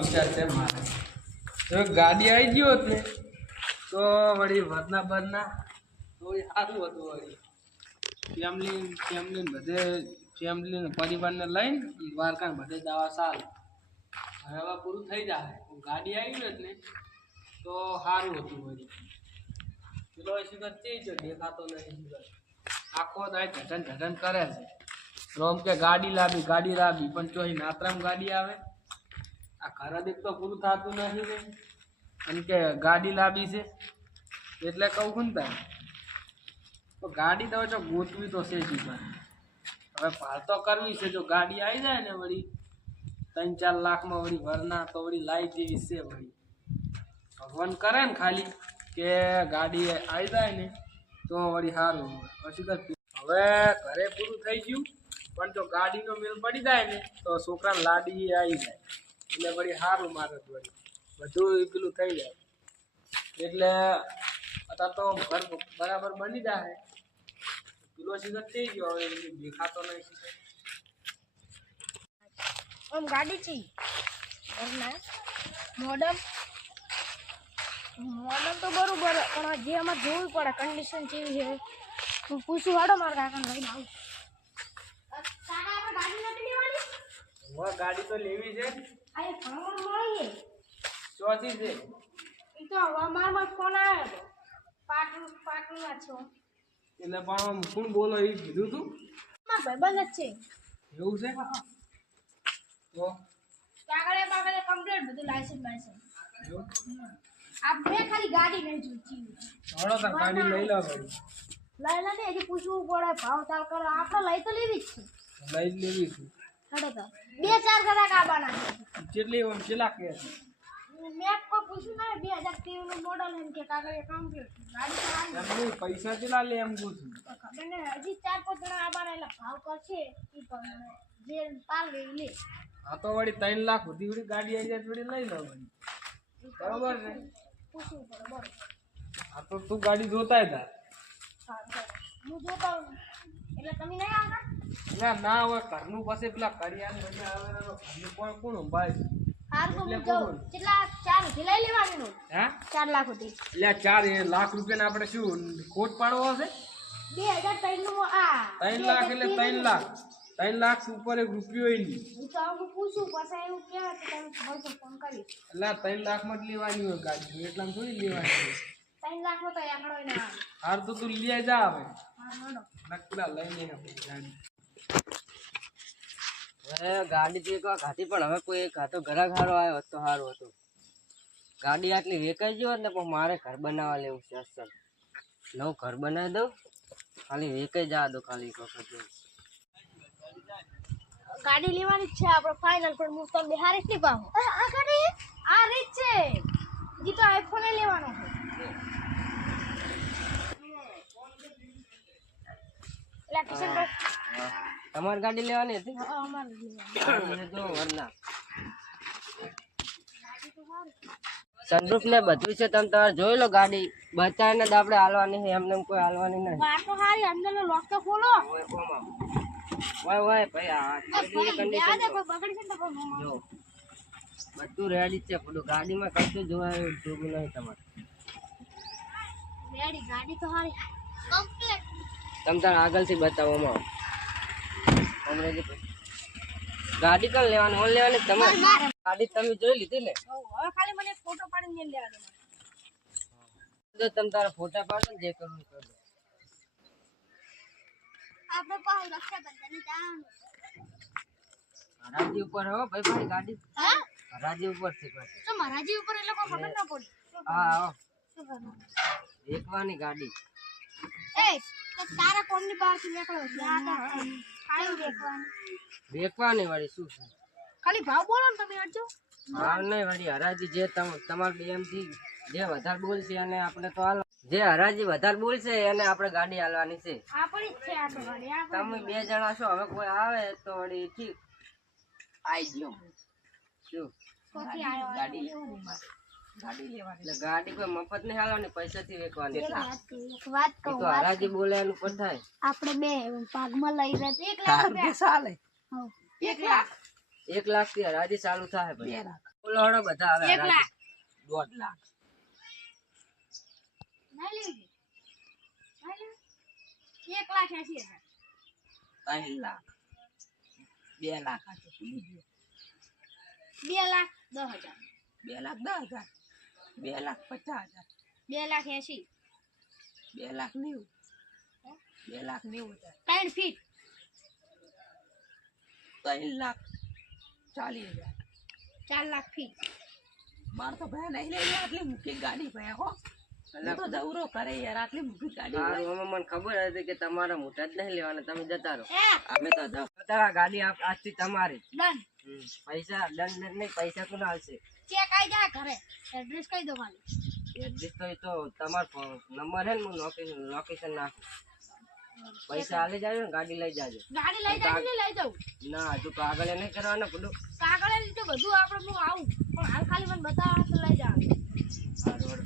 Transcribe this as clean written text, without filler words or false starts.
વિચાર છે મારે જો ગાડી આવી ગયો હોત ને તો વળી વરના બરના તો સારું હતું વળી ફેમિલી બધે ફેમિલી પરિવારને લઈને દ્વારકા બધે જવા સારું હવે પૂરું થઈ જાય ગાડી આવી ગયો ને તો સારું હતું વળી પેલો શિખર ચેજ દેખાતો નથી આખો દાય ઢઢન કરે છે રોમ કે ગાડી લાવી પણ ચોહી નાતરામ ગાડી આવે આ ઘર દીક તો પૂરું થતું નથી ને અને કે ગાડી લાવી છે એટલે કહું છું ને તો ગાડી તો જો ગોતવી તો છે જ હવે ભાલ તો કરવી છે જો ગાડી આવી જાય ને વળી 3-4 લાખમાં વળી વરના તો વળી લાવી જેવી છે વળી ભગવાન કરે ને ખાલી કે ગાડી આવી જાય ને તો વળી સારું પછી હવે ઘરે પૂરું થઈ ગયું પણ જો ગાડીનો મેલ પડી જાય ને તો છોકરાને લાડી આવી જાય એટલે વળી સારું મારે વળી બધું પેલું થઈ જાય એટલે અત્યારે તો ઘર બરાબર બની જાય પેલો સીધો થઈ ગયો હવે દેખાતો નહીં આમ ગાડી છે મોડલ તો બરોબર પણ જે અમારે જોવું પડે કન્ડિશન કેવી છે હું પૂછું હાડો મારા કાકાને લઈને આવું ગાડી તો લેવી છે આ ભણવા મળીએ ચોથી છે એ તો અમારમાં ફોન આવ્યો હતો પાટણમાં છો એટલે પણ કોણ બોલો એ કીધું તું મારા ભાઈબંધ જ છે એવું છે તો કાગળે કમ્પ્લીટ બધું લાયસન્સ આપણે ખાલી ગાડી નહીં જોઈતી થોડો તો ગાડી લઈ લો ભાઈ લઈ લે ને હજી પૂછવું પડે ભાવ તાલ કરો આપણે લઈ તો લેવી જ છે લઈ લેવી છે હેડો તો 2-4 કલાક આવવાના કેટલી કેટલા કે મેપ પર પૂછ્યું ને 2013 નું મોડલ એમ કે કાગળે કમ્પ્લીટ ગાડી તો એમની પૈસા કેટલા લે એમ પૂછું ખબર ને હજી 4-5 જણા આવવાના એટલે ભાવ કરશે ઈ પણ જે પાર લઈ લે હા તો વળી 3 લાખ સુધી વળી ગાડી આવી જાય થોડી લઈ લો વળી બરોબર છે પૂછવું પડે બરોબર હા તો તું ગાડી જોતા હતા હું જોતા એટલે તમે નહીં આવતા ના હવે ઘરનું પાસે પેલા કરિયાને બધા આવે ઘરનું કોણ સંભાળે છે હાર તો હું જાઉં કેટલા 4 સુધી લઈ લેવાનું હે 4 લાખ સુધી એટલે 4 લાખ રૂપિયાને આપણે શું ખોટ પાડવો હશે 2003 નું આ 3 લાખ એટલે 3 લાખ 3 લાખ ઉપર એક રૂપિયો નહીં હું તો હું પૂછું પછી એવું કહેવાય કે તમે ભરસો ફોન કરી એટલે 3 લાખમાં જ લેવાની હોય ગાડી એટલામાં થોડી લેવાની હોય 3 લાખ નો તો આંકડો ના આવે હાર તો તું લઈ જા હવે હા હેડો નકલા લઈને આપણે ગાડી હવે ગાડી તો એક વાર ખાધી પણ હવે કોઈ એક હાથો ઘરાક સારો આવ્યો તો સારું હતું ગાડી આટલી વેચાઈ ગયો ને પણ મારે ઘર બનાવવા લેવું છે અસલ નવું ઘર બનાવી દઉં ખાલી વેચાઈ જવા દો ખાલી એક વખત ગાડી લેવાની છે આપણે ફાઇનલ પણ હું તમને હારીશ નહીં પાહો આ ગાડી આ રીત છે જી તો આઈફોન લેવાનો છે એટલે કિશન તમારી ગાડી લેવાની હતી હા અમારે લેવાની જો વરના સનરૂફ ને બધું છે તમે તમારે જોઈ લો ગાડી બચાવીને જ આપણે હાલવાની છે એમને કોઈ હાલવાની નહીં વાર તો હારી અંદરનો લોક તો ખોલો ઓય ભાઈ આ કન્ડિશન કોઈ બગડી છે ને તો જો બધું રેડી છે બધું ગાડીમાં કશું જોવાનું જોવું નહીં તમારે રેડી ગાડી તો હારી કમ્પ્લીટ તમે તાર આગળથી બતાવવામાં ગાડી કઈ લેવાની ઓન લેવાની તમારે ગાડી તમે જોઈ લીધી ને હવે ખાલી મને ફોટો પાડીને લેવાનો જો તમે તારા ફોટા પાડો ને જે કરવું કરો આપણે પાસે રક્ષાબંધન જવાનું હરાજી ઉપર હો ભાઈ ગાડી હા હરાજી ઉપર છે પાછી તો મહારાજી ઉપર એટલે કોઈ ખબર ના પડી હા આવો શું કરવાનું વેચવાની ગાડી એ તો તારા કોમની બહારથી નીકળો છે ખાલી વેચવાની વાળી શું છે ખાલી ભાવ બોલો ને તમે અડજો ભાવ નહીં વાળી હરાજી જે તમારે બેમથી જે વધારે બોલશે અને આપણે તો હાલ જે હરાજી વધારે બોલશે એને આપણે ગાડી હાલવાની છે આપણી જ છે આ તો ગાડી તમે 2 જણા છો હવે કોઈ આવે તો વળી ઠીક આઈ ગયો શું કોથી આવ્યો ગાડી લેવાની એટલે ગાડી કોઈ મફત નહીં હાલવાની પૈસાથી વેચવાની એક વાત એ કહું તો હરાજી બોલે એનું પર થાય આપણે બે ભાગમાં લઈ રહ્યા 1 લાખ રૂપિયા ચાલે હા 1 લાખ 1 લાખ થી હરાજી ચાલુ થાય ભાઈ બોલો હળો બધા આવે 1 લાખ 1.5 લાખ ના લેવી ના લેવી 1,80,000 3 લાખ 2 લાખ આ તો ભૂલી ગયો 2,10,000 2,10,000 2,50,000 2,80,000 2,90,000 2,90,000 3 ફીટ 3,40,000 4 લાખ ફીટ માર તો ભાઈ નહીં લઈ આટલી મૂકી ગાડી ભાઈ હો હું તો દવરો કરે યાર આટલી મૂકી ગાડી મને ખબર હતી કે તમારા મોટા જ નહીં લેવાના તમે જતા રહો અમે તો જતા ગાડી આજથી તમારી ડન પૈસા દંડ નહીં પૈસા તો ના આવશે ચેક આવી જાય ઘરે એડ્રેસ કહી દો ખાલી એડ્રેસ તો એ તો તમારો નંબર હે ને હું લોકેશન નાખું પૈસા આલે જાજો ને ગાડી લઈ જાજો ગાડી લઈ જાય ને લઈ જાઉં ના હજુ કાગળ નહીં કરવાના પેલું કાગળ લીધું બધું આપણે હું આવું પણ હાલ ખાલી મને બતાવો તો લઈ જાવ સારું